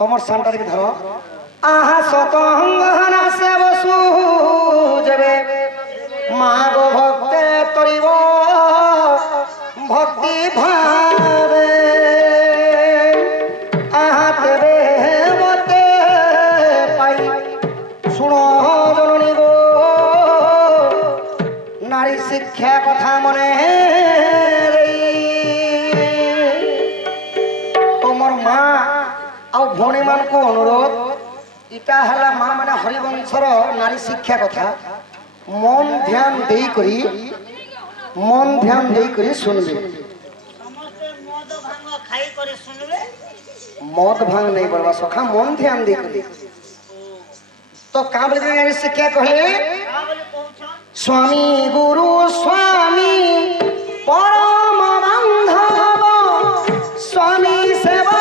তোমার সানটারে ধরো আহা সতঙ্গহনা সে বসু যাবে মাগ ভক্তে তরিব ভক্তি ভাবে আহা তেবে মতে পাই শুনো জননী গো নারী শিক্ষা কথা মনে তোমার মা ଆଉ ଭଉଣୀମାନଙ୍କୁ ଅନୁରୋଧ ଇଟା ହେଲା ମା ମାନେ ହରିବଂଶର ନାରୀ ଶିକ୍ଷା କଥା ମନ ଧ୍ୟାନ ଦେଇକରି ଶୁଣିବେ ମଦ ଭାଙ୍ଗ ନେଇ ପଡ଼ବା ସଖା ମନ ଧ୍ୟାନ ଦେଇକରି ତ କାଁ ବୋଲି ନାରୀ ଶିକ୍ଷା କହିଲେ ସ୍ୱାମୀ ଗୁରୁ ସ୍ୱାମୀ ପରମ ବାନ୍ଧବ ସ୍ୱାମୀ ସେବା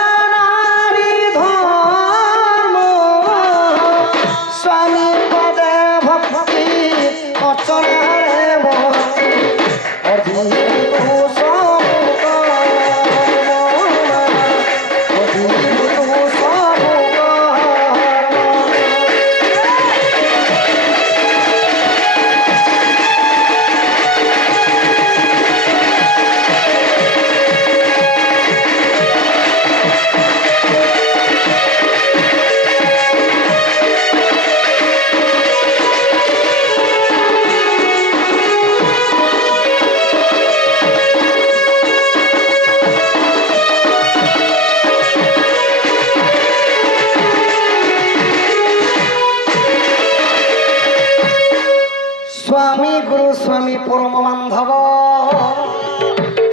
स्वामी गुरु स्वामी परम बांधव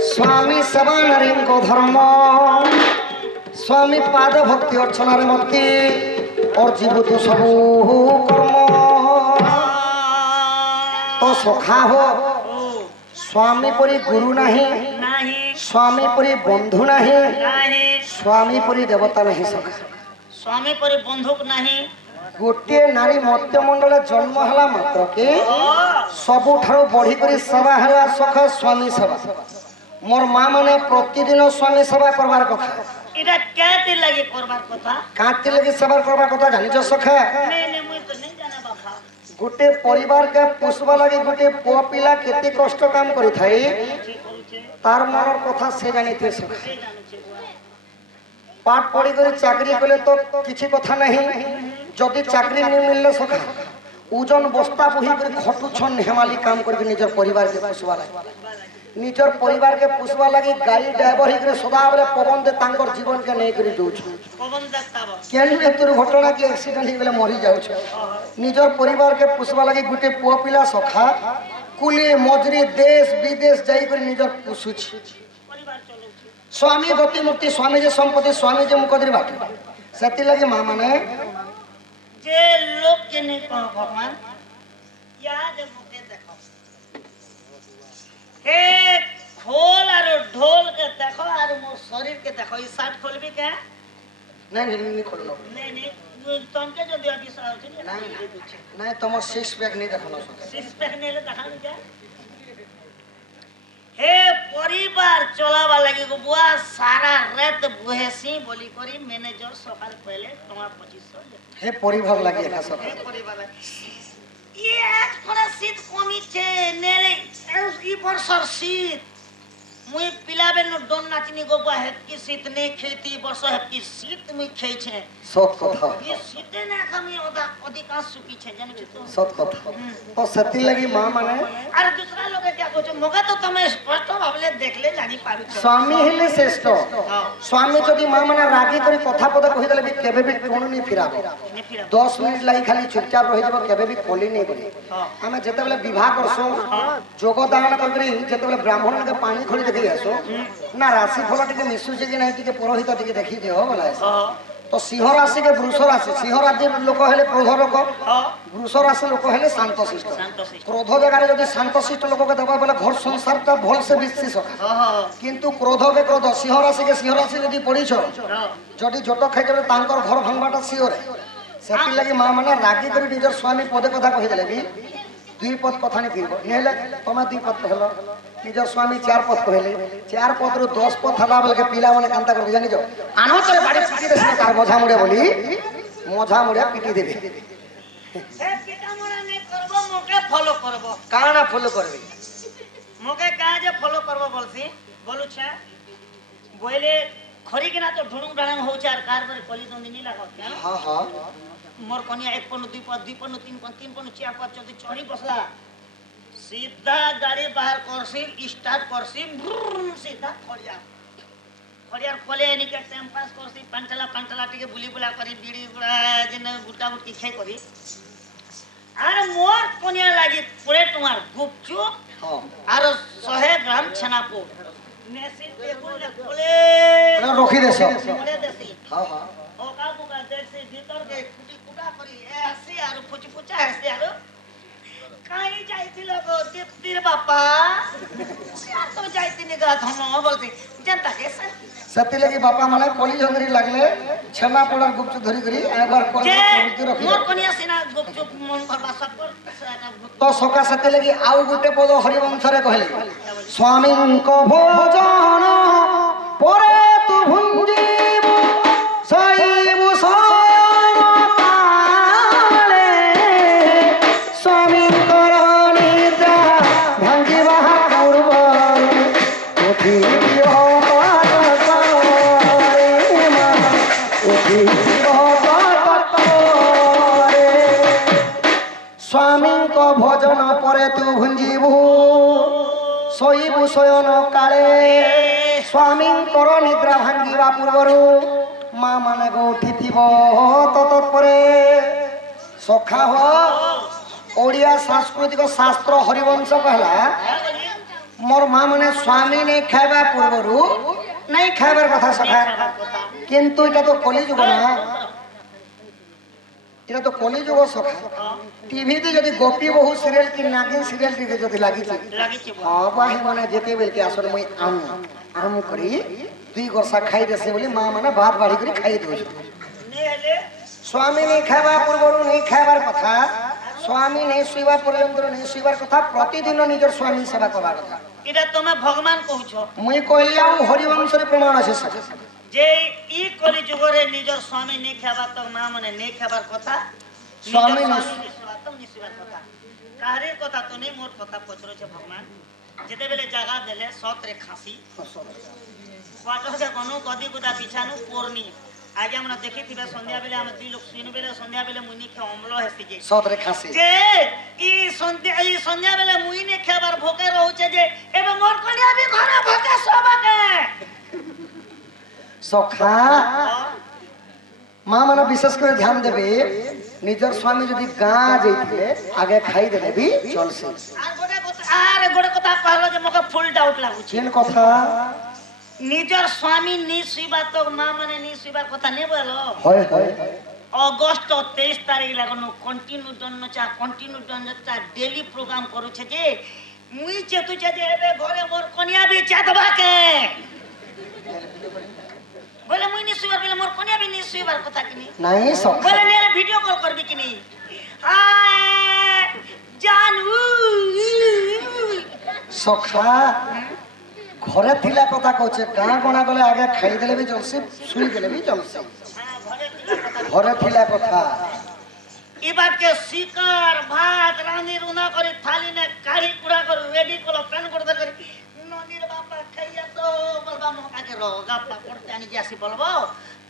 स्वामी सेवा नारी को धर्म स्वामी पाद भक्ति अर्चनार मती और जीवित सब कर्म तो सखा हो स्वामी परी गुरु नहीं स्वामी परी बंधु नहीं स्वामी परी देवता नहीं सखा स्वामी परी बंधुक नहीं गोटे नारी मध्यमंडल जन्म है मात्र के सबुठार बढ़िक सेवा है सखा स्वामी सेवा मोर माँ मैंने प्रतिदिन स्वामी सेवा करवार कथा काती लगी सेवा करवार कथा जानी सखा गोटे परिवार के पुषवा लगी गोटे पुआ पिला केते कष्ट काम करी थाई तार मनर कथा से जानी थे सखा पाठ पढ़ी कर चाकरी कले तो किसी कथा नहीं जदि चाकरी नहीं मिलले सखा ओजन बस्ता बोही कर खटुछन हेमाली काम करके निजर परिवार के पुषवा लगी निजर परिवार के पुषवा लगी गाड़ी ड्राइवर ही करे सदा बेले पवन दे तांकर जीवन के नहीं करी दउछ पवन देखताबो केन दुर्घटना के एक्सीडेंट ही बेले मरी जाउछ निजर परिवार के पुषवा लगी गुटे पुआ पिला सखा कुली मजरी देश विदेश जाई कर निजर पुछुछ स्वामी गति मुक्ति स्वामी जे संपत्ति स्वामी जे मुकदरी बाटे सेति लगी मां माने जे लोग के नहीं कहो भगवान याद मुके देखो हे खोल और ढोल के देखो और मोर शरीर के देखो ई शर्ट खोलबी के नहीं खोलनो नहीं तमके जो दिया दिस आउ छी नहीं तुम सिक्स पैक नहीं देखनो सिक्स पैक नहीं ले देखा जा हे परिवार चलावा लगी को बुआ सारा रात बुहेसी बोली करी मैनेजर सकाल पहले तमा 2500 हे परिवार लगी है सब हे परिवार ये आज थोड़ा शीत कमी छे नेले ई वर्षर शीत मुई पिलाबे न डोन नाचनी गोबा है कि शीत ने खेती वर्ष है कि शीत मुई खाई छे सब कथा ये शीते ना खामी ओदा अधिकांश सुखी छे जानि छ तो सब कथा तो सती लगी मां माने अरे दूसरा लोग क्या कहछो मगा तो तमे स्पष्ट भाबले देखले जानि पारु छ स्वामी हेले श्रेष्ठ स्वामी जदी मां माने रागी करी कथा पदा कहि देले भी केबे भी कोन नहीं फिराबो 10 मिनिट लागि खाली चुपचाप रहि जबो केबे भी कोली नहीं बोली हमें जते बेले विवाह करसो जोगदान करकरी जते बेले ब्राह्मण के पानी खोली देखि आसो ना राशि फल टिके मिसु जे कि नहीं टिके पुरोहित टिके देखि दियो बोला तो सिंह राशि के वृष राशि सिंह राशि लोक हेले क्रोध लोक वृष राशि लोक हेले शांतशिष्ट क्रोध जगह जब शांतशिष्ट लोक के देबा बोले घर संसार तो भल से बिस्सी सका किंतु क्रोध के क्रोध सिंह राशि जदी पड़ी छ जदी जोट खाइ देबे तांकर घर भांगबाटा सिंह रे सेति लागि मां माने रागी करी निजर स्वामी पदे कथा कहि देले भी दुई पद कथा नहीं कहब नेले तमे दुई पद कहलो निजर स्वामी चार पद कहले चार पद रु 10 पद हला बोल के पिला माने कांता कर जानि जो आनो तरे बाड़ी पिटी दे का সে মঝা মুড়ে বলি মঝা মুড়ে পিটি দেবে সে পিটা মোরা নেই করবো মোকে ফলো করবো কানা ফলো করবে মোকে কাজে ফলো করবো বলছি বলুছে বইলে খরি কিনা তো ঢুড়ুং ঢাড়াং হচ্ছে আর কার করে কলি দন্দিনী লাগাও কেন হ্যাঁ হ্যাঁ মোর কনিয়া 1 পন্ন 2 পন্ন 2 পন্ন 3 পন্ন 3 পন্ন 4 পন্ন যদি চড়ি বসলা सीधा गाड़ी बाहर करसी स्टार्ट करसी सीधा खड़िया खोले एनी के टाइम पास करसी पंटला टिके बुली बुला करी बीड़ी बुला जेने गुटा गुटकी खाई करी आरे मोर कोनिया लागी पूरे तुम्हार गुपचुप हाँ आर 100 ग्राम छनापो नेसी टेबल खोले रखी देस खोले देसी हाँ हाँ ओका बुका देसी भीतर के कुटी कुटा करी ऐसे आर पुच पुचा ऐसे आर काई जाइतिल गो दीप्तिर बापा या तो जाइतिनी गा धम बोलती जनता के सती लगी बापा माने कली जंगरी लागले छना पड़ा गुपचुप धरी करी एकबार कली जे रखी मोर कोनिया सिना गुपचुप मन करबा सब कर तो सका सती लगी आउ गुटे पद हरिवंश रे कहले स्वामी को भोजन परे तू भुंजीब सईब सकाले स्वामी कर निद्रा भांगिबा पूर्व उठी स्वामी को भोजन परे तू भुंजीबू शोइबू शयन काले स्वामी कर निद्रा भांगिबा पूर्वरु माँ माने गो उठिथिब तत्परे सखा हो ओडिया सांस्कृतिक शास्त्र हरिवंश कहला मोर माँ माने स्वामी नहीं खाइबा पूर्वरु नहीं खाइबार कथा सखा किंतु इटा तो कलिजुग ना এটা তো কলিযুগ সখা টিভিতে যদি গোপী বহু সিরিয়াল কি নাগিন সিরিয়াল টিকে যদি লাগিছি লাগিছি অবাহি মানে যেতে বেলকে আসলে মই আম করি দুই গরসা খাই দেছে বলি মা মানে ভাত বাড়ি করে খাই দেউছ নেলে স্বামী নেই খাইবা পূর্বরু নেই খাইবার কথা স্বামী নেই শুইবা পর্যন্ত নেই শুইবার কথা প্রতিদিন নিজের স্বামী সেবা করবার কথা এটা তুমি ভগবান কହୁছ মুই কইলিয়া হরিবংশরে প্রমাণ আছে সখা যে ই কলি যুগরে নিজর স্বামী নেই খাবার তো মা মানে নেই খাবার কথা স্বামী নিশ্চিবার কথা কাহারির কথা তো নেই মোর কথা পচরছে ভগবান যেতেবেলে জায়গা দেলে সতরে খাসি পাটকে কোনো গদি গুদা বিছানু পূর্ণি আগে আমরা দেখিথিবে সন্ধ্যা বেলে আমরা দুই লোক শুইনু বেলে সন্ধ্যা বেলে মুই নিখে অম্ল হেসি যে সদরে খাসি যে ই সন্ধ্যা বেলে মুই নে খাবার ভোকে রহুছে যে এবে মোর কলিয়া বি ঘরে ভোকে সবাকে সখা মা মানে বিশেষ করে ধ্যান দেবে নিজের স্বামী যদি গাঁ যাইতে আগে খাই দেলে বি চলছে আর গোটে কথা কহলো যে মোকে ফুল ডাউট লাগুছে কেন কথা নিজর স্বামী নি শুইবা তো মা মানে নি শুইবার কথা নে বলো হয় হয় অগস্ট 23 তারিখ লাগানো কন্টিনিউ ডন চা ডেলি প্রোগ্রাম করুছে যে মুই চেতুছে যে এবে ঘরে মোর কনিয়া বি চাতবাকে বলে মুই নি শুইবার বলে মোর কনিয়া বি নি শুইবার কথা কিনি নাই সখা বলে নে ভিডিও কল করবি কিনি আয় জানু সখা ঘরে থিলা কথা কইছে গাঁ গনা গলে আগে খাই দেলে বি চলছে শুই গেলে বি চলছে ঘরে থিলা কথা এবার কে শিকার ভাত রানী রুনা করে থালি নে কাড়ি কুড়া করে রেডি করলো প্যান করতে করে ননির বাপা খাইয়া তো বলবা মোকাকে রগা পড়তে আনি যাসি বলবো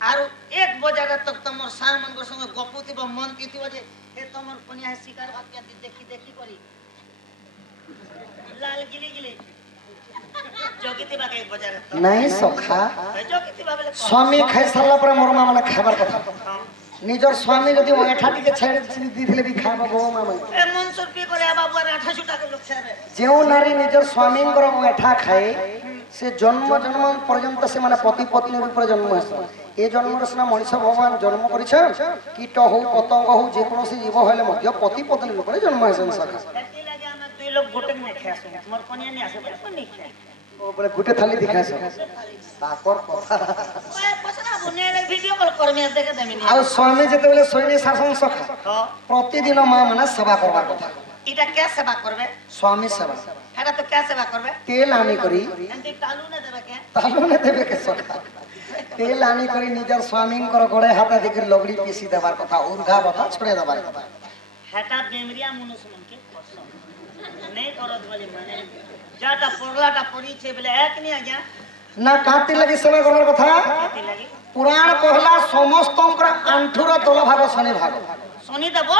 আর এক বজারে তক তোমার সামনগর সঙ্গে গপুতিব মন কিতিব যে এ তোমার কোনিয়া শিকার ভাত কে দেখি করি লাল গিলি জগিতি বাকে এক বজারে নাই সখা জগিতি বাবলে স্বামী খাই সারলা পরে মোর মা মানে খাবার কথা নিজের স্বামী যদি ওঠা টিকে ছেড়ে দিলে বি খাইব গো মা মানে এ মনসুর পি করে বাবু আর 28 টাকা লোক খাবে যেও নারী নিজের স্বামীঙ্কর ওঠা খায় সে জন্ম পর্যন্ত সে মানে পতি পত্নীর উপরে জন্ম হয়েছে এই জন্মরে সিনা মনিষ ভগবান জন্ম করেছে কীট হোক পতঙ্গ হোক যে কোনসি জীব হলে মধ্য পতি পত্নীর উপরে জন্ম হয়েছে সখা এতি লাগে আমরা দুই লোক গোটে নে খাইছো মোর কোনিয়া নি আসে বলে কোনি খাই ও বলে গুটে থালি দেখাইছ তাকর কথা ওই পছনা বনে ভিডিও কল করমে দেখে দেমি নি আর স্বামী যেতেবেলে সৈনী শাসন সখা তো প্রতিদিন মা মানে সেবা করবার কথা এটা কে সেবা করবে স্বামী সেবা এটা তো কে সেবা করবে তেল আনি করি এন্টি টালু না দেবে কে তাহলে দেবে কে সখা তেল আনি করে নিজের স্বামীঙ্কর গোড়ে হাতে দিকে লগড়ি পিসি দেবার কথা, উর্ঘা বথা ছড়ে দেবার কথা। হেটা বেমরিয়া মনুষ মনকে পছন্দ নেই করত বলে মানে যাটা পড়লাটা পড়িছে বলে এক নি আজ্ঞা না কাটি লাগি সেবা করার কথা। কেতি লাগি পুরাণ কহলা সমস্তঙ্কর আণ্ঠুর তল ভাগ শনি ভাগ। শনি দেব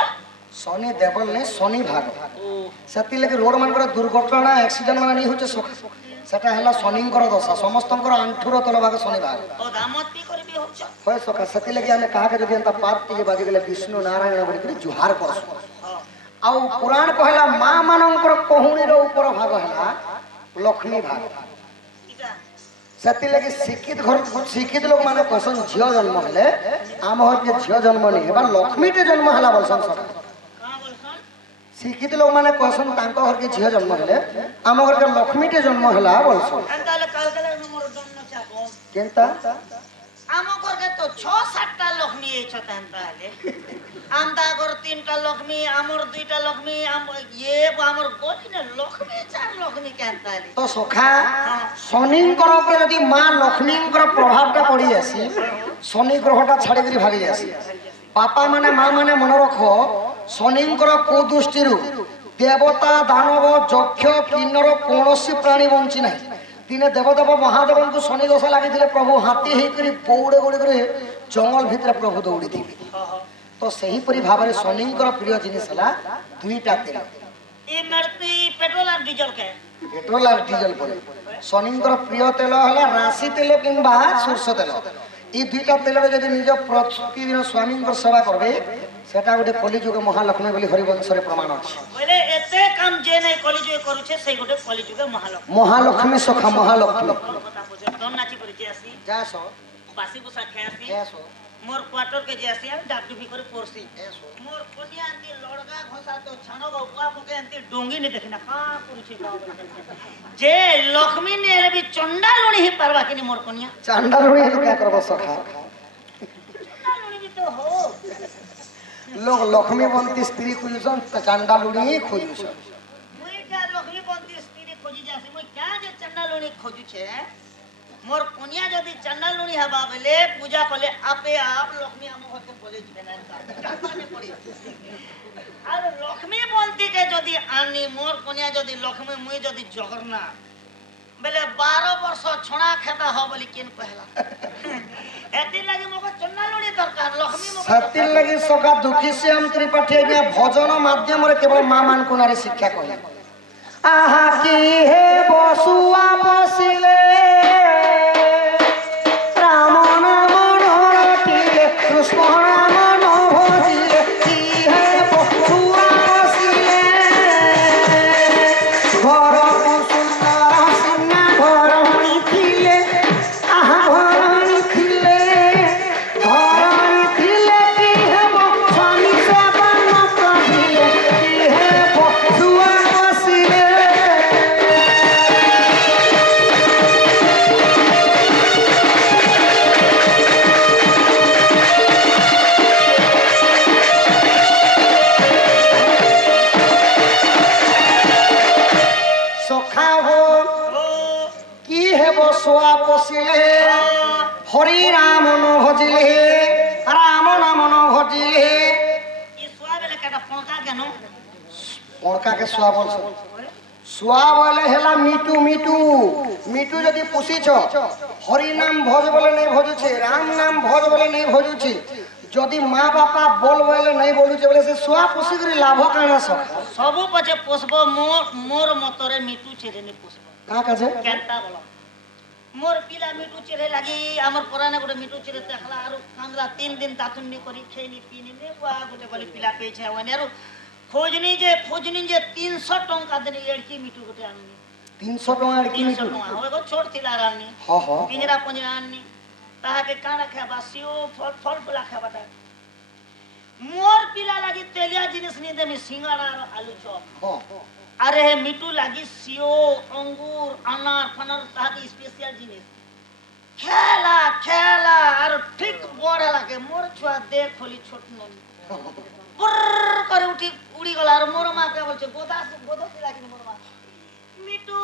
শনি দেবল নেই শনি ভাগ। ও সেতি লাগি রোড মানকর দুর্ঘটনা অ্যাক্সিডেন্ট মানে নেই হচ্ছে সেটা হলা শনিঙ্কর দশা, সমস্তঙ্কর আণ্ঠুর তল ভাগ শনি ভাগ ও দামতি করবি হচ্ছ হয় সখা। সেতি লাগি আমি কাহাকে যদি এন্তা পাপ টিকে বাজি গেলে বিষ্ণু নারায়ণ বলি করে জুহার করছ। আউ পুরাণ কহলা মা মানঙ্কর কহুণীর উপর ভাগ হেলা লক্ষ্মী ভাগ। এটা ସେଥିଲାଗି ଶିକ୍ଷିତ ଲୋକ ମାନେ କହସନ୍ ଝିଅ ଜନ୍ମ ହେଲେ ଆମ ଘରକେ ଝିଅ ଜନ୍ମ ନେଇ ହେବା ଲକ୍ଷ୍ମୀଟେ ଜନ୍ମ ହେଲା ବୋଲସନ୍ ସକା। কা বলছন ଶିକ୍ଷିତ ଲୋକ ମାନେ କହସନ୍ ତାଙ୍କ ଘରକେ ଝିଅ ଜନ୍ମ ହେଲେ ଆମ ଘରକେ ଲକ୍ଷ୍ମୀଟେ ଜନ୍ମ ହେଲା ବୋଲସନ୍। তাহলে কালকালে মোর দন্ন চাপ କେନ୍ତା ଆମ ଘରକେ ତ 6-7টা লক্ষ্মী এইছ তান তাহলে আমদা ঘর 3টা লক্ষ্মী আমর 2টা লক্ষ্মী ইয়ে আমর গলিনে লক্ষ্মী 4 লক্ষ্মী কেন তাহলে ତ ସଖା ଶନିଙ୍କର ଉପରେ ଯଦି ମା ଲକ୍ଷ୍ମୀଙ୍କର ପ୍ରଭାବଟା ପଡି ଆସି ଶନି ଗ୍ରହଟା ଛାଡିକିରି ଭାଗି ଆସି ବାପା ମାନେ ମା ମାନେ ମନେ ରଖ ଶନିଙ୍କର କୁଦୃଷ୍ଟିରୁ ଦେବତା ଦାନବ ଯକ୍ଷ କିନ୍ନର କୌଣସି ପ୍ରାଣୀ ବଞ୍ଚି ନାହିଁ। ଦିନେ ଦେବଦେବ ମହାଦେବଙ୍କୁ ଶନି ଦୋଷ ଲାଗିଥିଲେ ପ୍ରଭୁ ହାତୀ ହେଇକରି ବଉଡ଼େ ଗୁଡ଼ିକରେ ଜଙ୍ଗଲ ଭିତରେ ପ୍ରଭୁ ଦୌଡ଼ିଥିବେ। ତ ସେହିପରି ଭାବରେ ଶନିଙ୍କର ପ୍ରିୟ ଜିନିଷ ହେଲା ଦୁଇଟା ତେଲ, ଇ ମର୍ତି পেট্রোল আর ডিজেল কে ପେଟ୍ରୋଲ ଆଉ ଡିଜେଲ ପରେ। ଶନିଙ୍କର ପ୍ରିୟ ତେଲ ହେଲା ରାଶି ତେଲ କିମ୍ବା ସୋରିଷ ତେଲ। এই দুইটা তেলরে যদি নিজ প্রতিদিন স্বামীঙ্কর সেবা করবে সেটা গোটে কলিযুগে মহালক্ষ্মী বলে হরিবংশরে প্রমাণ আছে। বলে এতে কাম যে নাই কলিযুগে করুছে সেই গোটে কলিযুগে মহালক্ষ্মী মহালক্ষ্মী সখা মহালক্ষ্মী। কথা বুঝে দন নাচি করিতে আসি যাস বাসি বুসা খেয়ে আসি যাস মোর কোয়ার্টার কে যে আসি আমি ডাকডুবি করে পড়ছি মোর কনিয়া আনতি লড়গা ঘষা তো ছানো বাবা মুকে আনতি ডঙ্গি নে দেখি না কা করুছি যে লক্ষ্মী নে এলবি চন্ডা লুনি হি পারবা কিনি মোর কনিয়া চান্ডাল হয়ে কে করব সখা। চন্ডা লুনি বি তো হো লোক লক্ষ্মীবন্তী স্ত্রী খুঁজুছন চান্ডালুড়ি হি খুঁজুছন। মুই কা লক্ষ্মী বন্তি স্ত্রী খোঁজি যাসি মুই কা যে চন্ডা লুনি খোঁজুছে মোর কনিয়া যদি চন্ডা লুনি হবা বলে পূজা করলে আপে আপ লক্ষ্মী আম ঘরকে বলে দিবে না আর লক্ষ্মী বন্তিকে যদি আনি মোর কনিয়া যদি লক্ষ্মী মুই যদি জগরনা বেলে 12 বর্ষ ছড়া খেতা হ বলি কেন কহলা এতি লাগি মোকে চন্ডা লুনি দরকার লক্ষ্মী মোকে সেতির লাগি সখা দুঃখী শ্যাম ত্রিপাঠী আজ্ঞা ভজন মাধ্যমরে কেবল মা মানকু নারী শিক্ষা কহে। আহা কি হে বসুয়া বসিলে রাম নাম নরটিলে কৃষ্ণ নাম নভজিলে কি হে বসুয়া বসিলে ঘর সুন্দর সিনা ঘরণী ছিলে আহা ঘরণী ছিলে ঘরণী ছিলে কি হেব স্বামী সেবা ন করিলে কি হে বসুয়া বসিলে। সখা হো ও কি হেব সোয়া পশিলে হরি রাম ন ভজিলে রাম নাম ন ভজিলে। ই সোয়া বেলে কাটা পণকা কেন পড়কাকে সোয়া বলছ সোয়া বলে হেলা মিটু মিটু মিটু যদি পুষিছ হরি নাম ভজ বলে নেই ভজুছে রাম নাম ভজ বলে নেই ভজুছে যদি মা বাপা বল বলে নেই বলুছে বলে সে সোয়া পুষি করে লাভ কাଣା সখা সবু পছে পোষব মোর মোর মতরে মিটু চেরেনি পোষব কাঁ কাছে কেনতা বল মোর পিলা মিটু চেরে লাগি আমার পরানে গোটে মিটু চেরে দেখলা আর কামলা 3 দিন তাতুনি করি খেইনি পিনি নে বুয়া গোটে বলি পিলা পেছে ওনে আর খোঁজনি যে 300 টঙ্কা দেনি এড়কি মিটু গোটে আননি 300 টাকার কি 300 মিটু টঙ্কা হবে গো ছোট থিলা রাননি হ হ পিঞ্জরা পঞ্জরা আননি তাহাকে কানা খাবা সিও ফল ফল পোলা খাবাটা মোর পিলা লাগি তেলিয়া জিনিস নি দেমি সিঙ্গাড়া আর আলু চপ হ আরে হে মিটু লাগি সিও অঙ্গুর আনার ফানার তাহাকে স্পেশাল জিনিস খেলা খেলা আর ঠিক বড় লাগে মোর ছুয়া দেখ খলি ছোট নন পুর করে উঠি উড়ি গলা আর মোর মা কে বলছে গোদা গোদা লাগি মোর মা মিটু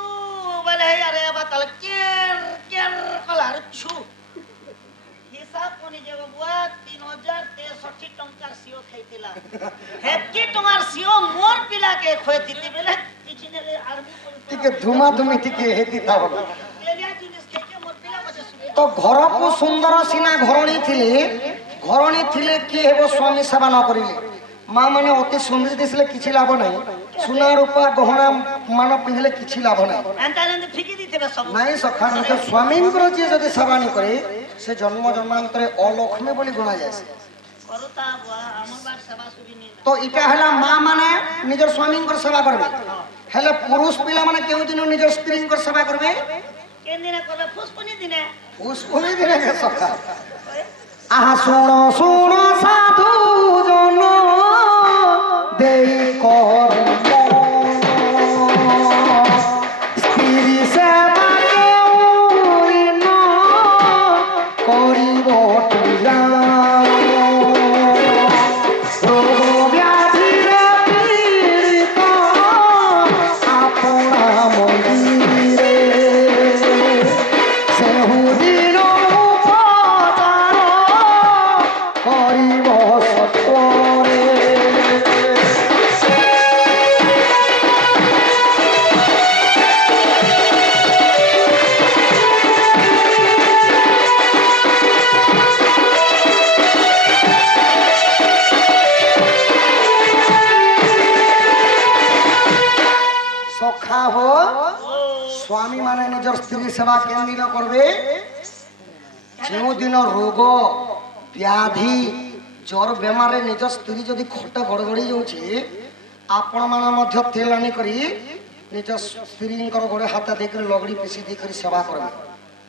বলে আরে বাতাল কের কের কলা আর ছু হিসাব কোনি যে বুয়া 3063 টঙ্কার সিও খাইতিলা হেকি তোমার সিও মোর পিলাকে খয়ে দিতে বেলে কিছু নেলে আর্মি টিকে ধুমা ধুমি টিকে হেতি থাকো লেলিয়া জিনিস খাইকে মোর পিলা মতে সুবিধা তো ঘরকু সুন্দর সিনা ঘরণী থিলে কি হেব স্বামী সেবা ন করিলে মা মানে অতি সুন্দর দিছিলে কিছু লাভ নাই সোনা রূপা গহনা মান পিঁধলে কিছু লাভ নাই এন্তা এন্তা ঠিকই দিতে সব নাই সখা নিজ স্বামীঙ্কর যে যদি সেবা নি করে সে জন্ম জন্মান্তরে অলক্ষ্মী বলি গণা যায় করতা বুয়া আমার বার সেবা সুবি নি তো এটা হলা মা মানে নিজের স্বামীঙ্কর সেবা করবে হেলে পুরুষ পিলা মানে কেউ দিন নিজের স্ত্রীঙ্কর সেবা করবে কেন দিনে করবে ফুসপুনি দিনে পুষ্পনি দিনে সখা আহা শুনো শুনো সাধু জন দেই কর স্ত্রী সেবা করিন করিব রোগ ব্যাধিরে পীড়িত আপনা মন্দিরে সেহুদিন উপচার করিব সত্বরে সখা হো স্বামী মানে নিজের স্ত্রী সেবা কেন্দ্র করবে যেদিন রোগ ব্যাধি জ্বর বেমারে নিজ স্ত্রী যদি খট গড়গড়ি যাচ্ছে আপন মানে মধ্য তেল আনি করি নিজ স্ত্রীঙ্কর গোড়ে হাতে দিয়ে লগড়ি পিছি দিয়ে সেবা করবে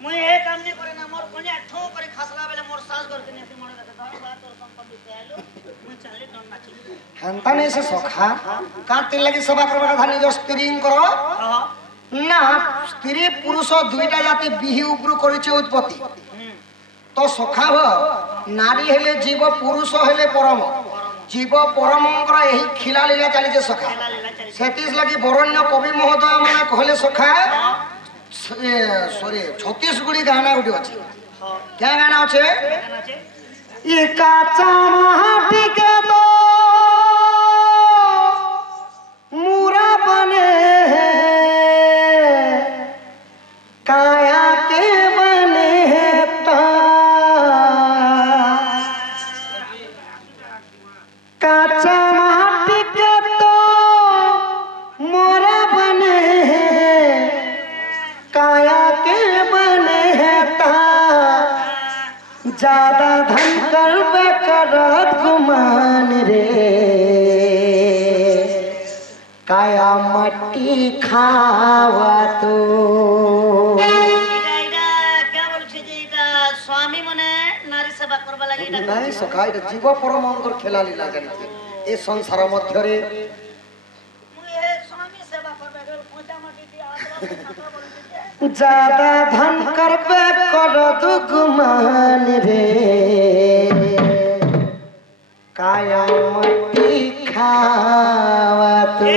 মুই এ কাম নি করে না মোর কোনে ঠো করে খাসলা বেলে মোর সাজ করতে নেতে মনে রাখে ধন্যবাদ তোর সম্পত্তি আইলো মুই চালে দন নাচি হেনতা নেই সে সখা কার তেল লাগি সেবা করবে কথা নিজ স্ত্রীঙ্কর না স্ত্রী পুরুষ দুইটা জাতি বিহি উপরু করেছে উৎপত্তি তো সখা নারী হেলে জীব পুরুষ হেলে পরম জীব পরমঙ্কর এই খিলা লীলা চালিছে সখা সেতিস লাগি বরণ্য কবি মহোদয় মানে কহলে সখা সরি ছত্তিশগড়ি গানা গুটি আছে क्या गाना আছে ये काचा माटी के दो मुरा बने हैं काया के बने हैं काचा माटी के तो मोरा बने हैं काया के बने हैं ज्यादा धन करबे करत गुमान रे काया मट्टी खावा तो এটা কে বলছে যে এটা স্বামী মানে নারী সেবা করবা লাগি এটা নাই সখা এটা জীব পরমঙ্কর খেলা লীলা জানিতে এ সংসার মধ্যে মুই এ স্বামী সেবা করবে গেল কোটা মাটি দিয়ে আদরা ছাত্র বলছে ज्यादा धन करबे करत गुमान रे काया मट्टी खावा तो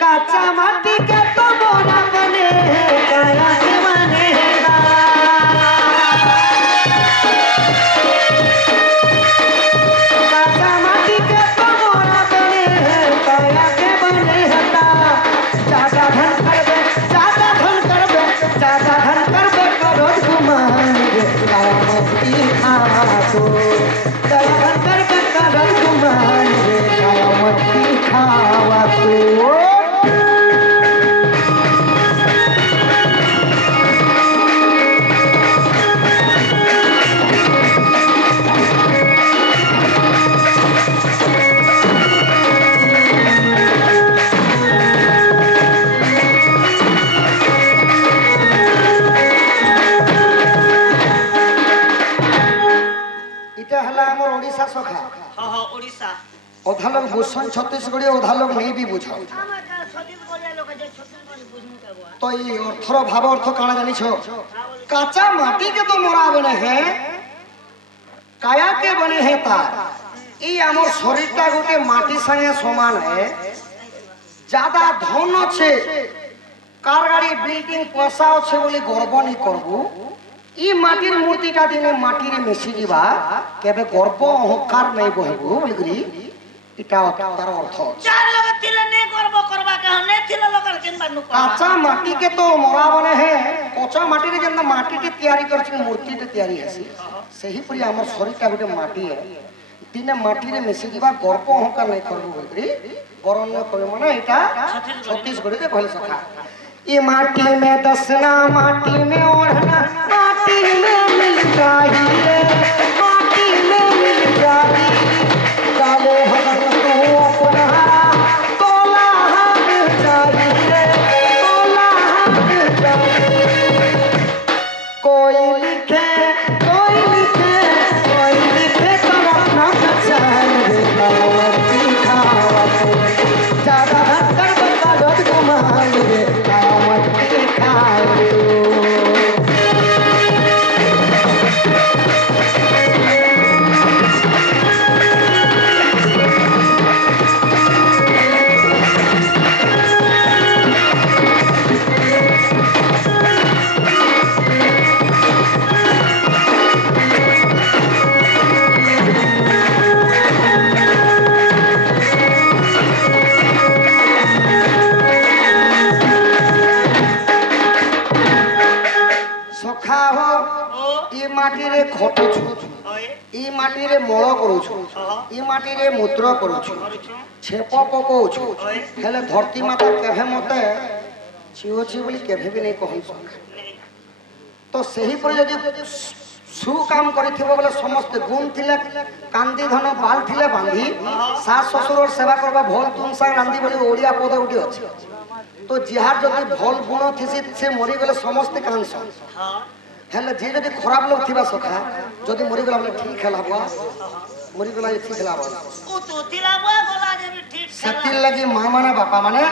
काचा माटी के तो मोरा बने काया के बने काचा माटी के तो मोरा बने काया के बने ज्यादा धन करबे करत गुमान रे काया मट्टी खावा तो ज्यादा धन करबे करत गुमान रे काया मट्टी खावा तो এটা হলা আমার ওড়িশা সখা হ হ ওড়িশা অধা লোক বুঝছেন ছত্তিশগড়ি অধা লোক নেই বি বুঝ আমার কা ছত্তিশগড়িয়া লোক যে ছত্তিশগড়ি বুঝমু কে বুয়া তো এই অর্থর ভাব অর্থ কানা জানিছ কাঁচা মাটি কে তো মোরা বনে হে কায়া কে বনে হে তা এই আমার শরীরটা গোটে মাটি সঙ্গে সমান হে ज्यादा ধন আছে কার গাড়ি বিল্ডিং পয়সা আছে বলে গর্ব নি করবু ই মাটির মূর্তিটা দিনে মাটিরে মিশি যা কেবে গর্ব অহংকার নাই বহিবু বলি এটা তার অর্থ আছে। যার লগে তিলে নে গর্ব করবা কেন নে তিলে লগর কেনবা নু কাঁচা মাটিকে তো মরা বনে হে কচা মাটিরে যেন মাটিকে তৈরি করছি মূর্তিতে তৈরি হেসি সেহিপরি আমার শরীরটা গোটে মাটি দিনে মাটিরে মিশি যা গর্ব অহংকার নাই করবু বলি বরণ্য করে মানে এটা ছত্তিশগড়ে কহিল সখা ये माटी में दसना माटी में ओढ़ना माटी में मिल चाहिए माटी में मिल चाहिए डाले भगत तू अपना तोला हाथ चाहिए तोला हाथ चाहिए कोई लिखे कोई लिखे कोई लिखे तो अपना पहचान देता मर्जी खावा ज्यादा धक्कर बता दो घुमान दे মাটিরে খটুছু ই মাটিরে মଳ କରୁଛୁ ଇ ମାଟିରେ ମୂତ୍ର କରୁଛୁ ଛେପ ପକଉଛୁ ହେଲେ ଧରତୀ ମାତା କେଭେ ମତେ ଛିଅଛି ବୋଲି କେଭେ ବି ନେଇ କହନ୍ତୁ ତ ସେହିପରି ଯଦି ସୁ କାମ କରିଥିବ ବୋଲେ ସମସ୍ତେ ଗୁଣ ଥିଲେ କାନ୍ଦି ଧନ ବାଲ ଥିଲେ ବାନ୍ଧି ଶାଶ ଶ୍ୱଶୁରର ସେବା କରିବା ଭଲ ତୁମ ସାଙ୍ଗ ରାନ୍ଧି ବୋଲି ଓଡ଼ିଆ ପଦ ଗୋଟେ ଅଛି ତ ଯାହାର ଯଦି ଭଲ ଗୁଣ ଥିସି ସେ ମରିଗଲେ ସମସ୍ତେ କାନ୍ଦସନ୍ ହେଲେ ଯିଏ ଯଦି ଖରାପ ଲୋକ ଥିବା ସଖା ଯଦି ମରିଗଲା ବୋଲେ ଠିକ ହେଲା ବୁଆ ମରିଗଲା ଠିକ ହେଲା ବୁଆ ସେଥିର ଲାଗି ମା ମାନେ ବାପା ମାନେ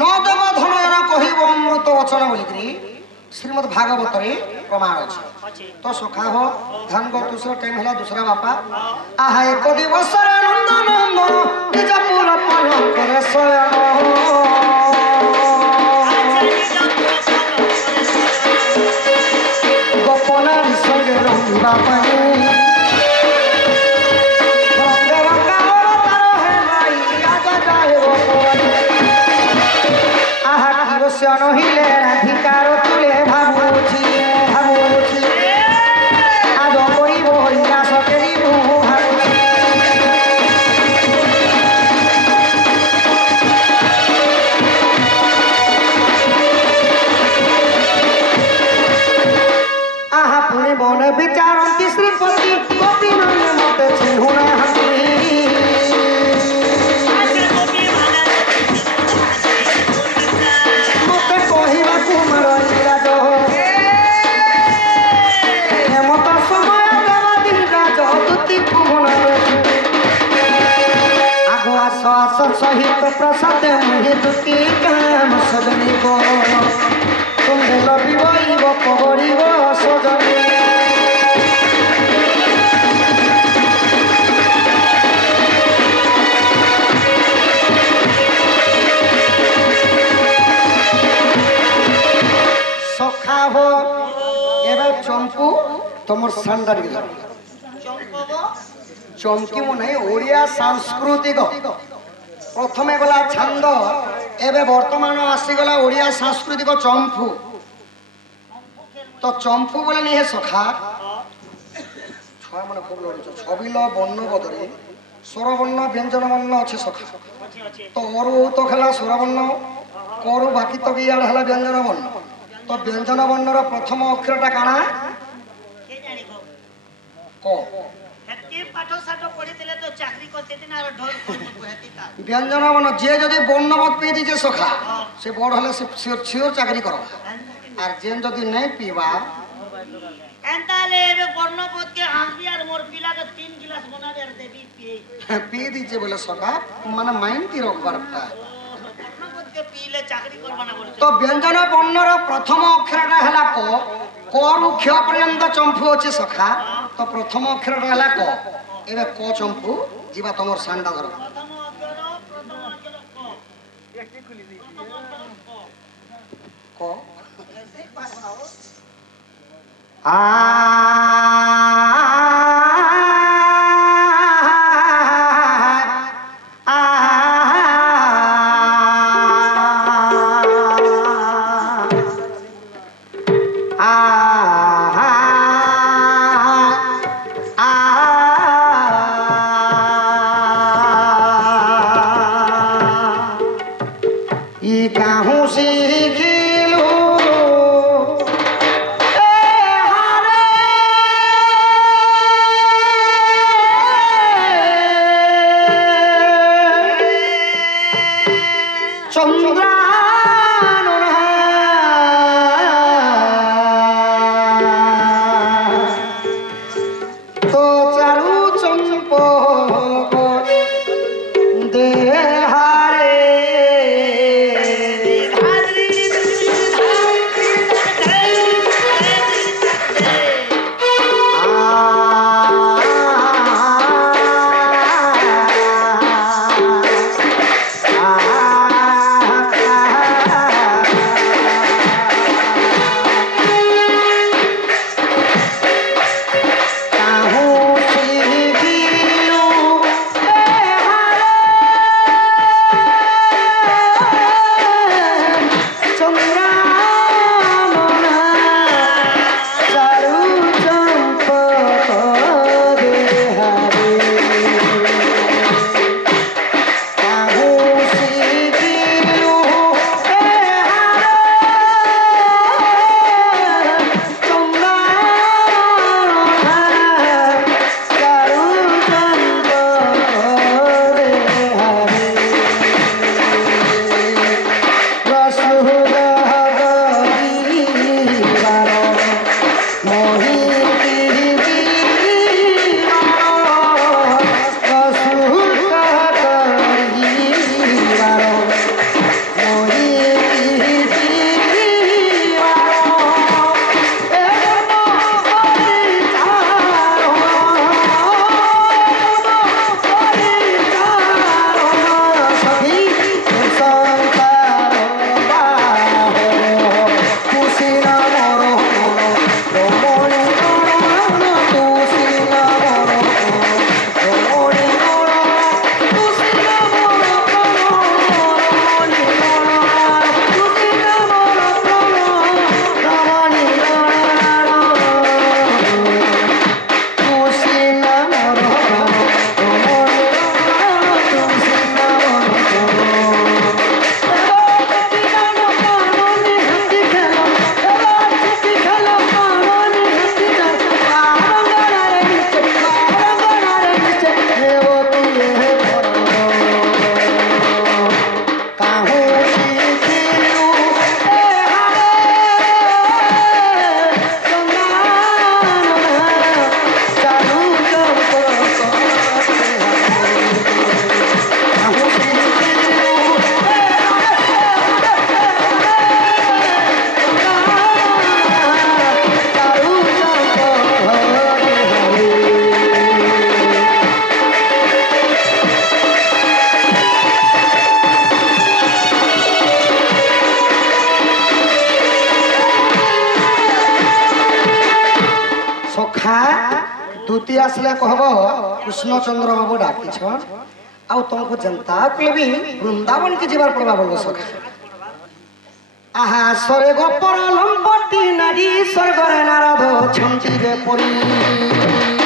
ନ ଦେବ ଧନ ଏର କହିବ ଅମୃତ ବଚନ ବୋଲିକିରି ଶ୍ରୀମଦ ଭାଗବତରେ ପ୍ରମାଣ ଅଛି ତ ସଖା ହୋ ଧାନ ଗो ଦୁସରା ଟାଇମ ହେଲା ଦୁସରା ବାପା ଆହା ଏକ ଦିବସରେ ନନ୍ଦନ ନନ୍ଦନ ନିଜ ପୁର ପାଲ କରେ ଶୟନ ଗୋପନାରୀ ସଙ୍ଗେ ରହିବା ପାଇଁ আহা কিরোসে নহিলে রাধিকার তুলে ভাবুছি ভাবুছি আজ করিব ইলাস করিব ভাবুছি আহা পুনি বনে বিচারন্তি শ্রীপতি গোপী মানে মতে চিহ্না হাতি सहित प्रसाद मुहे दुती काम सजनी को तुम लबिब पगड़िब सजनी सखा हो एवं चंपू तुम सांडार चमकी मु नहीं ओडिया सांस्कृतिक प्रथमे गला छंद एवं वर्तमान आसीगला ओडिया सांस्कृतिक चंपू तो चंपू बोले नहीं है सखा छुआ मन खूब लड़ुछ छबिल बर्ण बदरे स्वरवर्ण व्यंजन वर्ण अच्छे सखा तो और तो खेला स्वरवर्ण करू बाकी तो इे है व्यंजन वर्ण तो व्यंजन वर्णर प्रथम अक्षरटा काना क व्यंजन वर्ण जे जदि वर्णवत पी दीजे सखा से बड़ हले से सियोर चाकरी करो और जेन जदि नहीं पीवा एंताले एबे वर्णवत के हम यार मोर पिला के 3 गिलास बना दे देबी पी दीजे बोले सखा माने माइंड ती रोक बरता वर्णवत के पीले चाकरी करबना बोले तो व्यंजन वर्णर प्रथम अक्षरटा हला क करू क्ष पर्यंत चंपू अछि सखा तो प्रथम अक्षरटा हला क एबे क चंपू जीवा तमर सांडा धर क को ऐसे ही बात बनाओ। कहूँ सीखिलू चंद्रान तो चारू चंपो देहारे दूती आसले कहब कृष्णचंद्र बाबू डाकिछन आउ तुमको जनता भी वृंदावन के जीवार पड़वा बोलो सखा आहा सरे गोपर लंबटी नारी स्वर्गर नारद छंटी रे परी